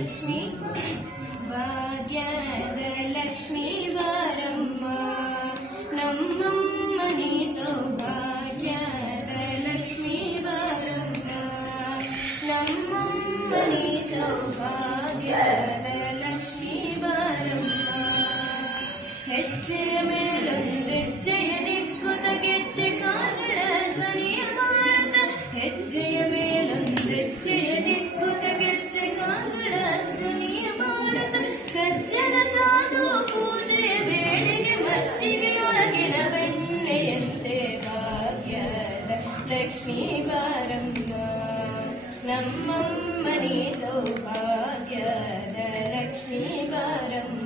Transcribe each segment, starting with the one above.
ಲಕ್ಷ್ಮೀ ಭಾಗ್ಯದ ಲಕ್ಷ್ಮೀ ಬಾರಮ್ಮ ನಮ್ಮಮ್ಮನಿ ಸೌಭಾಗ್ಯದ ಲಕ್ಷ್ಮೀ ಬಾರಮ್ಮ ನಮ್ಮಮ್ಮನಿ ಸೌಭಾಗ್ಯದ ಲಕ್ಷ್ಮೀ ಬಾರಮ್ಮ ಹೆಜ್ಜೆಯ ಮೇಲೊಂದೆಜ್ಜೆಯ ದಿಕ್ಕುತ ಗೆಜ್ಜೆ ಕಾಲ್ಗಳ ಧ್ವನಿಯ ಮಾಡುತ್ತ ಹೆಜ್ಜೆಯ ಮೇಲೊಂದೆಜ್ಜೆಯ ದಿಕ್ಕುತ ಗೆಜ್ಜೆ ಕಾಲ್ಗಳ ಧ್ವನಿಯ ಮಾಡುತ್ತ ಸಜ್ಜನ ಸಾಧು ಪೂಜೆಯ ಬೇಡಿಗೆ ಮಜ್ಜಿಗೆಯೊಳಗಿನ ಬೆಣ್ಣೆಯಂತೆ ಭಾಗ್ಯದ ಲಕ್ಷ್ಮೀ ಬಾರಮ್ಮ ನಮ್ಮಮ್ಮನಿ ಸೌಭಾಗ್ಯದ ಲಕ್ಷ್ಮೀ ಬಾರಮ್ಮ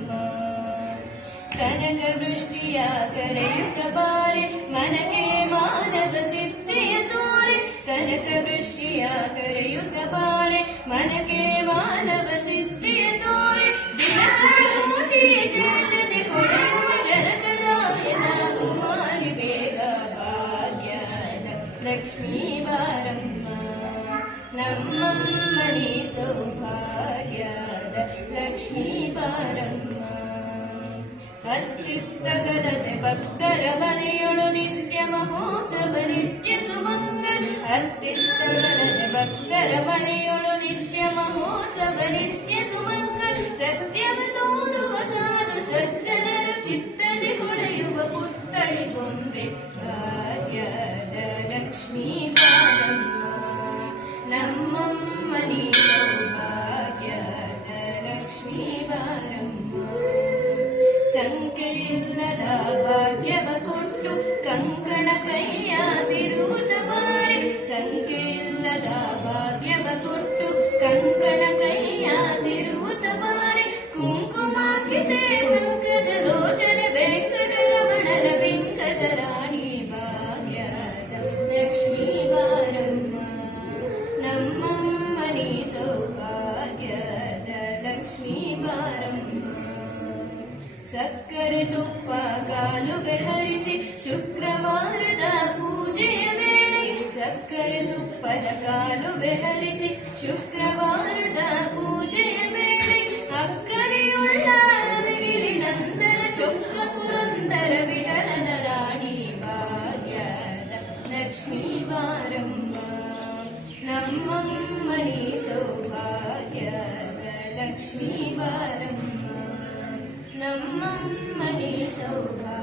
ಕನಕ ವೃಷ್ಟಿಯ ಕರೆಯುತ್ತ ಬಾರೆ ಮನಗೆ ಮಾನವ ಸಿದ್ಧಿಯ ತೋರೆ ಕನಕ ವೃಷ್ಟಿಯ ಕರೆಯುತ್ತ ಬಾರೆ ಮನಗೆ ಮಾನವ ಸಿದ್ಧಿಯ ತೋರೆ ದಿನಕರ ಕೋಟಿ ತೇಜದೆ ಹೊಡೆಯುವ ಜನಕರಾಯನ ಕುಮಾರಿ ಬೇಗ ಭಾಗ್ಯದ ಲಕ್ಷ್ಮೀ ಬಾರಮ್ಮ ನಮ್ಮಮ್ಮನಿ ಸೌಭಾಗ್ಯದ ಲಕ್ಷ್ಮೀ ಬಾರಮ್ಮ ಹತ್ತಿತ್ತಗಲದೆ ಭಕ್ತರ ಮನೆಯೊಳು ನಿತ್ಯ ಮಹೋತ್ಸವ ನಿತ್ಯ ಸುಮಂಗಳ ಹತ್ತಿತ್ತಗಲದೆ ಭಕ್ತರ ಮನೆಯೊಳು ನಿತ್ಯ ಮಹೋತ್ಸವ ನಿತ್ಯ ಸುಮಂಗಳ ಸತ್ಯವ ತೋರುವ ಸಾಧು ಸಜ್ಜನರ ಚಿತ್ತದೆ ಹೊಳೆಯುವ ಪುತ್ಥಳಿ ಗೊಂಬೆ ಭಾಗ್ಯದ ಲಕ್ಷ್ಮೀ ಬಾರಮ್ಮ ನಮ್ಮಮ್ಮನಿ ಸೌಭಾಗ್ಯದ ಲಕ್ಷ್ಮೀ ಬಾರಮ್ಮ ಸಂಖ್ಯೆಯಿಲ್ಲದ ಭಾಗ್ಯವ ಕೊಟ್ಟು ಕಂಕಣ ಕೈಯಾದಿರುವುದ ಬಾರಿ ಸಂಖ್ಯೆಯಿಲ್ಲದ ಭಾಗ್ಯವ ಕೊಟ್ಟು ಕಂಕಣ ಕೈಯಾದಿರುವುದ ಬಾರಿ ಕುಂಕುಮಾಕಿತೆ ಪಂಕಜ ಲೋಚನೆ ವೆಂಕಟರಮಣನ ಬಿಂಕದ ರಾಣಿ ಭಾಗ್ಯದ ಲಕ್ಷ್ಮೀ ಬಾರಮ್ಮ ನಮ್ಮಮ್ಮನಿ ಸೌಭಾಗ್ಯದ ಲಕ್ಷ್ಮೀ ಬಾರಮ್ಮ ಸಕ್ಕರೆ ತುಪ್ಪ ಕಾಲುವೆ ಹರಿಸಿ ಶುಕ್ರವಾರದ ಪೂಜೆಯ ವೇಳೆ ಸಕ್ಕರೆ ತುಪ್ಪದ ಕಾಲುವೆ ಹರಿಸಿ ಶುಕ್ರವಾರದ ಪೂಜೆಯ ವೇಳೆ ಸಕ್ಕರೆಯುಳ್ಳ ನಗಿರಿ ನಂದನ ಚೊಕ್ಕ ಪುರಂದರ ವಿಠಲನ ರಾಣಿ ಭಾಗ್ಯದ ಲಕ್ಷ್ಮೀ ಬಾರಮ್ಮ ನಮ್ಮಮ್ಮನಿ ಸೌಭಾಗ್ಯದ ಲಕ್ಷ್ಮೀ ಬಾರಮ್ಮ ನಮ್ಮಮ್ಮನಿ ಸೌಭಾಗ್ಯ